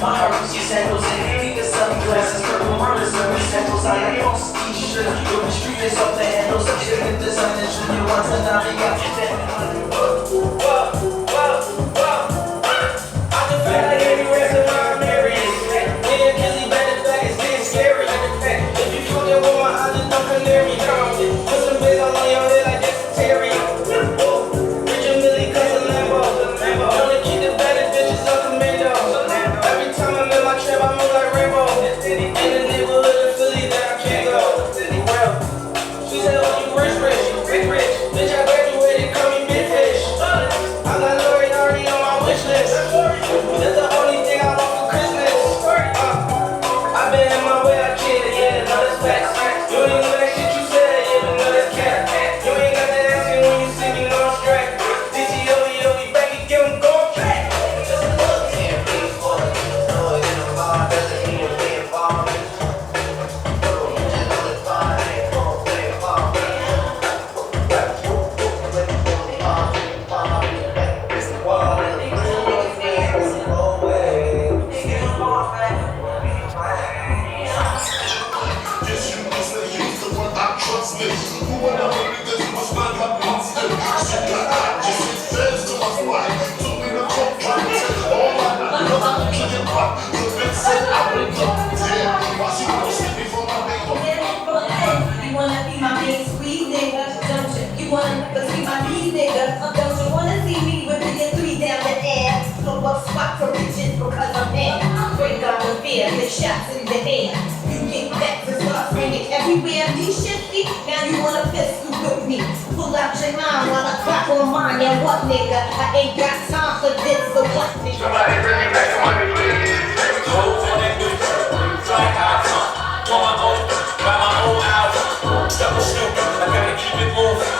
My heart was your sandals and illegal sunglasses. Purple murders and resembles. I am on t-shirt. With the street is off the handles. I'm chilling designer junior ones and now they got you down. I can feel like every rest of my marriage. Me and Kelly back to back is getting scary. If you fucking with my eyes, just don't canary. Put some bits all on your head like this is Terry. Rich and Millie cause a Lambo. Only keep the better bitches on commando. Every time I'm in my trap, I move like Rainbow. In the neighborhood of Philly that I can't go. Well, she said, oh, you rich. Bitch, I graduated, call me big fish. I got Lori already on my wish list. That's the only thing I want for Christmas. I've been in my way, I can't, yeah, no, that's facts. You ain't know that shit you said, yeah, but no, that's cap. You ain't got that ass when you see me, no, I'm strapped. DTO, we back and give 'em going back. Just a look, can't be for it. Know it in the bar, doesn't mean you're being bombed. You wanna be my main squeeze nigga, don't you? You wanna be my lead nigga, don't you? Wanna see me with the three down the air? Slow up spot for riches because I'm there. Break out the fear, the shots in the air. You get back to start swinging everywhere. Me shifty, now you wanna pistol with me. Pull out your nine while I clap on mine. And what nigga? I ain't got time for this, so what nigga? Somebody bring me back some money, please. Hoes in that new truck, fly high top. On my own, buy my own album. Double snoop, I gotta keep it moving.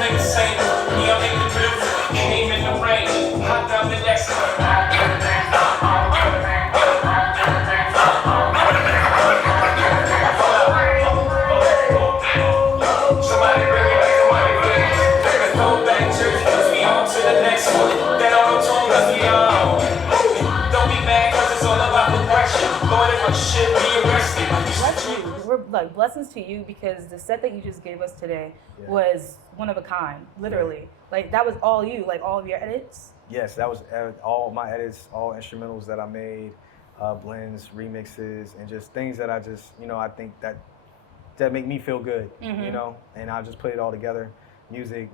Niggas saying, me, I'm in the building. Came in the rain, hot down the next Somebody bring me back some money, please. Go back church, cause we on to the next one. That auto-tune, cause we on. Don't be mad, cause it's all about progression. Go ahead and shit, be arrested. Bless you. We're like blessings to you because the set that you just gave us today was one of a kind, literally. Like that was all you, like all of your edits. Yes, that was all my edits, all instrumentals that I made, blends, remixes, and just things that I just, I think that make me feel good, and I just put it all together. Music,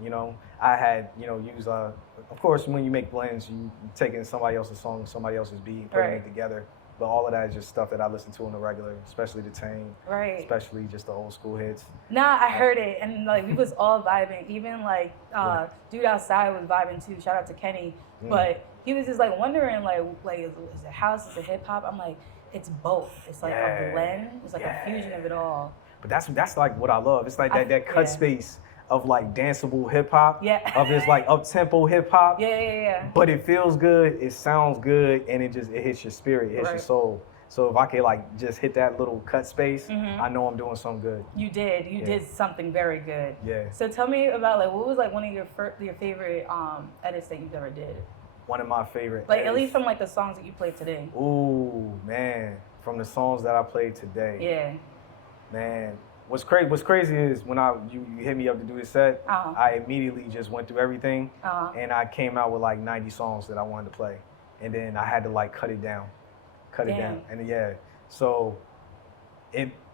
I had, use, of course, when you make blends, you taking somebody else's song, somebody else's beat, putting it together. But all of that is just stuff that I listen to on the regular, especially the Tame, especially just the old school hits. Nah, I heard it, and like we was all vibing. Even like Dude Outside was vibing too. Shout out to Kenny, but he was just like wondering like is it house, is it hip hop? I'm like, it's both. It's like a blend. It's like a fusion of it all. But that's like what I love. It's like that cut space of like danceable hip hop, of this like up tempo hip hop. But it feels good, it sounds good, and it hits your spirit, it hits your soul. So if I could like just hit that little cut space, I know I'm doing something good. You did something very good. Yeah. So tell me about like what was like one of your favorite edits that you've ever did? One of my favorite. Like at least from like the songs that you played today. Ooh man, from the songs that I played today. Yeah. Man. What's crazy is when you hit me up to do this set, I immediately just went through everything, and I came out with like 90 songs that I wanted to play, and then I had to like cut it down, and so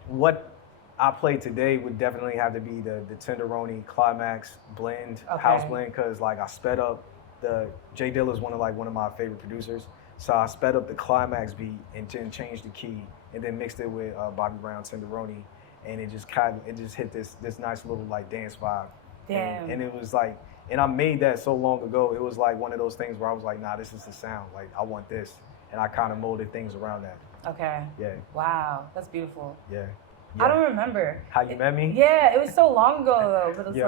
what I played today would definitely have to be the Tenderoni Climax blend, house blend, because like I sped up J Dilla is one of my favorite producers, so I sped up the Climax beat and then changed the key, and then mixed it with Bobby Brown Tenderoni. And it just hit this nice little like dance vibe. Damn. And it was like, and I made that so long ago. It was like one of those things where I was like, nah, this is the sound. Like I want this, and I kind of molded things around that. Okay. Yeah. Wow, that's beautiful. Yeah. I don't remember. How you met me? Yeah, it was so long ago though. But it's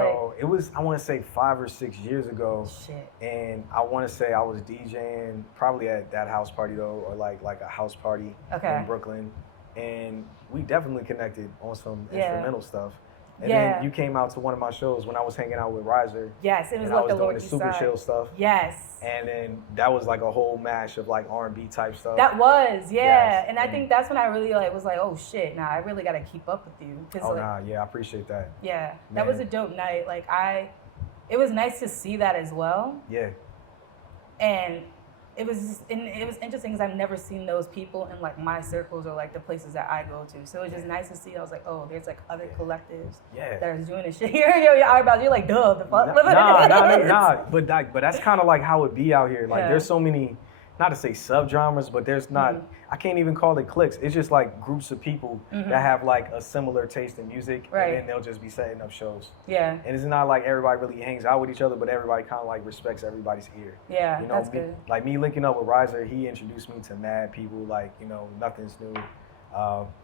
it was, I want to say 5 or 6 years ago. Shit. And I want to say I was DJing probably at that house party though, or like a house party in Brooklyn. And we definitely connected on some instrumental stuff. And then you came out to one of my shows when I was hanging out with Riser. Yes, it was and like I was the doing the super chill stuff. Yes. And then that was like a whole mash of like R&B type stuff. That was, yeah. Yes. And I think that's when I really like was like, oh shit, nah, I really gotta keep up with you. Oh nah, yeah, I appreciate that. Yeah, that was a dope night. Like it was nice to see that as well. Yeah. And it was interesting because I've never seen those people in like my circles or like the places that I go to. So it was just nice to see. I was like, oh, there's like other collectives that are doing this shit. You're like, duh, the fuck. Nah. But that's kind of like how it be out here. Like there's so many, not to say subgenres, but there's not. I can't even call it cliques. It's just like groups of people that have like a similar taste in music, and then they'll just be setting up shows. Yeah. And it's not like everybody really hangs out with each other, but everybody kind of like respects everybody's ear. Yeah, you know, that's good. Like me linking up with Riser, he introduced me to mad people. Like Nothing's New,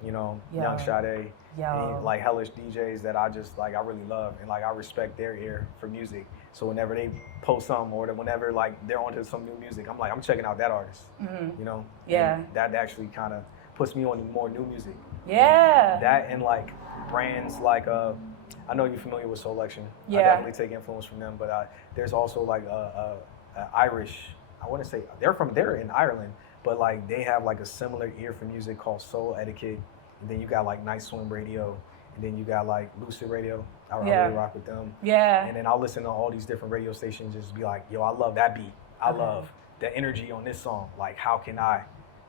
Young Sade, and like hellish DJs that I just like I really love, and like I respect their ear for music. So whenever they post something or whenever like they're onto some new music, I'm like, I'm checking out that artist. Yeah. And that actually kind of puts me on more new music. Yeah. That and like brands like I know you're familiar with Solection. Yeah. I definitely take influence from them, but there's also like Irish. I want to say they're in Ireland, but like they have like a similar ear for music called Soul Etiquette, and then you got like Night Swim Radio, and then you got like Lucid Radio. I really rock with them. Yeah. And then I'll listen to all these different radio stations, just be like, yo, I love that beat. I love the energy on this song. Like, how can I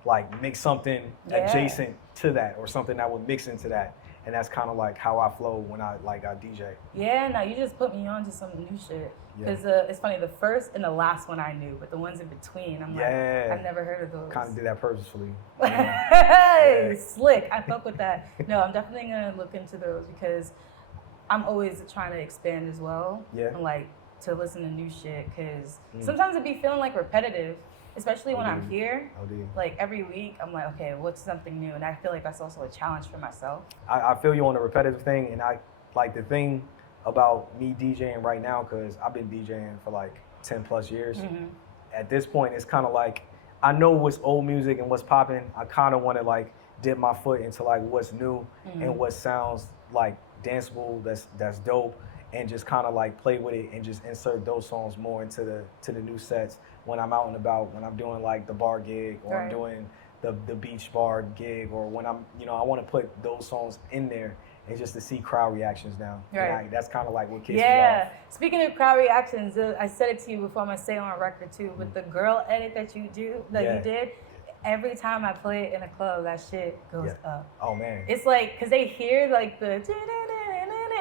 like make something adjacent to that or something that would mix into that? And that's kind of like how I flow when I DJ. Yeah, no, you just put me on to some new shit. Because it's funny, the first and the last one I knew, but the ones in between, I'm like, I've never heard of those. Kind of did that purposefully. Hey, slick. I fuck with that. No, I'm definitely going to look into those because I'm always trying to expand as well. Yeah. And like to listen to new shit because sometimes it be feeling like repetitive. Especially when I'm here, like every week, I'm like, okay, what's something new? And I feel like that's also a challenge for myself. I feel you on the repetitive thing, and I like the thing about me DJing right now, because I've been DJing for like 10 plus years. At this point, it's kind of like, I know what's old music and what's popping. I kind of want to like dip my foot into like what's new and what sounds like danceable, that's dope, and just kind of like play with it and just insert those songs more into the new sets when I'm out and about, when I'm doing like the bar gig or I'm doing the beach bar gig, or when I'm, I want to put those songs in there and just to see crowd reactions now. Right. That's kind of like what kicks me off. Speaking of crowd reactions, I said it to you before, I'm going to say it on record too, with the girl edit that you did, every time I play it in a club, that shit goes up. Oh man. It's like, because they hear like the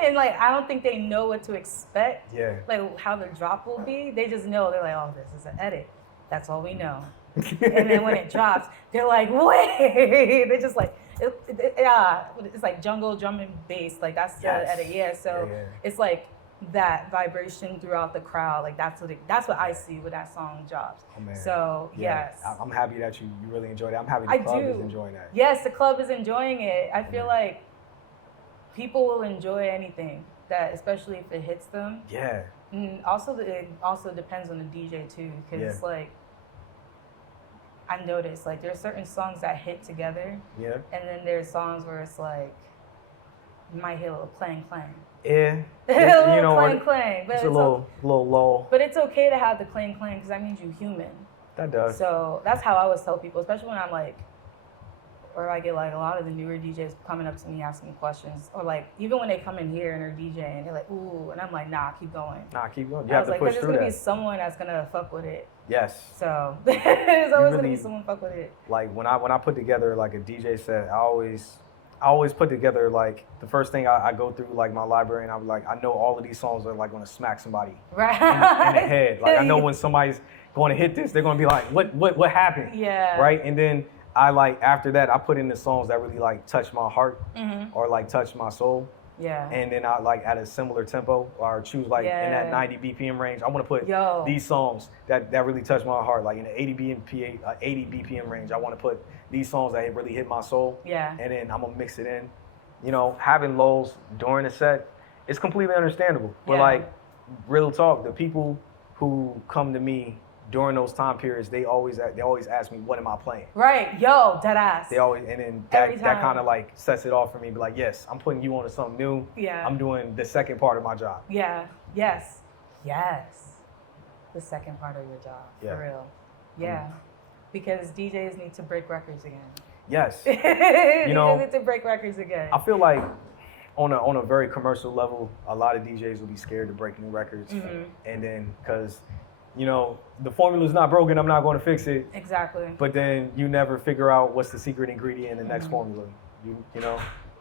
and like I don't think they know what to expect. Yeah. Like how the drop will be. They just know, they're like, oh, this is an edit. That's all we know. And then when it drops, they're like, wait. They're just like, it's like jungle drum and bass. Like that's the edit. Yeah. So it's like that vibration throughout the crowd. Like that's what I see when that song drops. Oh, man. So yes. I'm happy that you really enjoyed it. I'm happy the club is enjoying that. Yes, the club is enjoying it. I feel like people will enjoy anything, that especially if it hits them. Yeah. And also, it also depends on the DJ too, because like I noticed like there's certain songs that hit together. Yeah. And then there's songs where it's like you might hit a little clang. Yeah. a little clang. But it's a little low. But it's okay to have the clang because that means you're human. That does. So that's how I always tell people, especially when I'm like, or I get like a lot of the newer DJs coming up to me asking me questions, or like even when they come in here and they're DJing, they're like, ooh, and I'm like, nah, keep going. You have to push through that. There's gonna be someone that's gonna fuck with it. Yes. So there's always gonna be someone fuck with it. Like when I put together like a DJ set, I always put together like the first thing I go through like my library, and I'm like, I know all of these songs are like gonna smack somebody in the head. Like I know when somebody's going to hit this, they're gonna be like, what happened? Yeah. Right. And then I like after that I put in the songs that really like touch my heart or like touch my soul. Yeah. And then I like at a similar tempo or choose like in that 90 BPM range. I want to put these songs that really touch my heart, like in the 80 BPM range. I want to put these songs that really hit my soul. Yeah. And then I'm gonna mix it in. Having lulls during the set, it's completely understandable. But like real talk, the people who come to me during those time periods, they always ask me, what am I playing? Right, yo, dead ass. They always, and then that kind of like sets it off for me. Be like, yes, I'm putting you onto something new. Yeah. I'm doing the second part of my job. Yeah. Yes. The second part of your job, Yeah. for real. Yeah. Because DJs need to break records again. Yes. DJs need to break records again. I feel like on a very commercial level, a lot of DJs will be scared to break new records, and then because the formula's not broken, I'm not going to fix it. Exactly. But then you never figure out what's the secret ingredient in the next formula.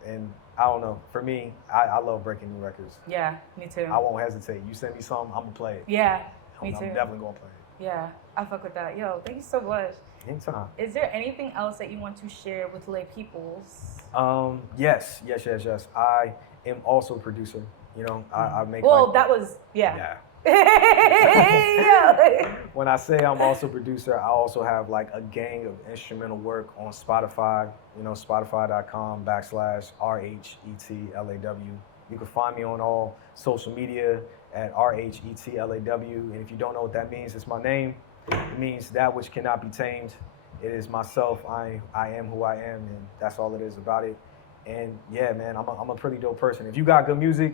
And I don't know. For me, I love breaking new records. Yeah, me too. I won't hesitate. You send me something, I'm gonna play it. Yeah, me too. I'm definitely gonna play it. Yeah, I fuck with that. Yo, thank you so much. Anytime. Is there anything else that you want to share with lay peoples? Yes. I am also a producer. I make. Well, like, that was yeah. When I say I'm also a producer, I also have like a gang of instrumental work on Spotify. Spotify.com/RHETLAW. You can find me on all social media at RHETLAW. And if you don't know what that means, it's my name. It means that which cannot be tamed. It is myself. I am who I am, and that's all it is about it. And yeah, man, I'm a pretty dope person. If you got good music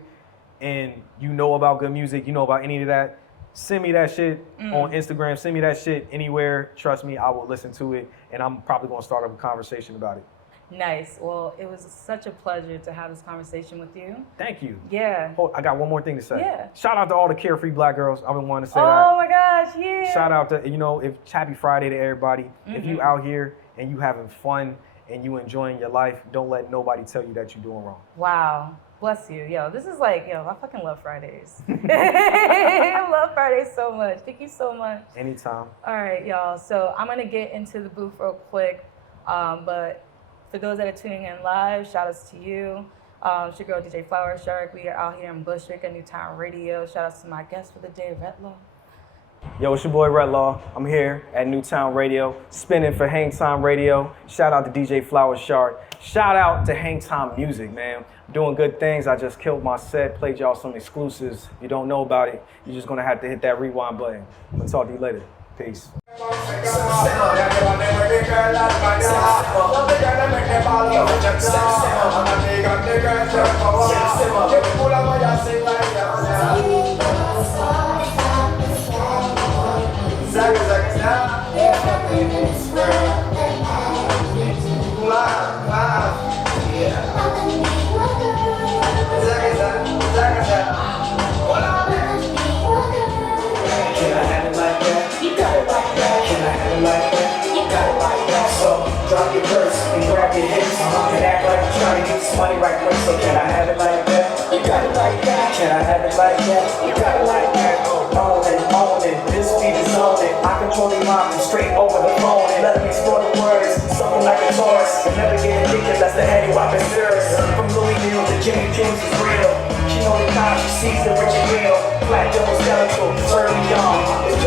and you know about good music, you know about any of that, send me that shit on Instagram. Send me that shit anywhere. Trust me, I will listen to it, and I'm probably going to start up a conversation about it. Nice. Well, it was such a pleasure to have this conversation with you. Thank you. Yeah. Oh, I got one more thing to say. Yeah. Shout out to all the carefree black girls. I've been wanting to say that. Oh my gosh, yeah. Shout out to, if happy Friday to everybody. If you out here and you having fun and you enjoying your life, don't let nobody tell you that you're doing wrong. Wow. Bless you. Yo, this is like, I fucking love Fridays. I love Fridays so much. Thank you so much. Anytime. All right, y'all. So I'm going to get into the booth real quick. But for those that are tuning in live, shout outs to you. It's your girl, DJ Flower Shark. We are out here in Bushwick at Newtown Radio. Shout outs to my guest for the day, Rhetlaw. Yo, it's your boy Rhetlaw. I'm here at Newtown Radio, spinning for Hang Time Radio. Shout out to DJ Flower Shark. Shout out to Hang Time Music, man. Doing good things. I just killed my set, played y'all some exclusives. If you don't know about it, you're just gonna have to hit that rewind button. I'm gonna talk to you later. Peace. Drop your purse and grab your hips and act like you're trying to get this money right quick. So can I have it like that? You got it like that. Can I have it like that? You got it like that. Own it, this beat is on it. I control the mind straight over the phone and let me explore the words. Something like a Taurus. Never get addicted, that's the heady wop and serious. From Louis Neal to Jimmy James is real. She know the time, she sees the rich and real. Black double skeletal, early young.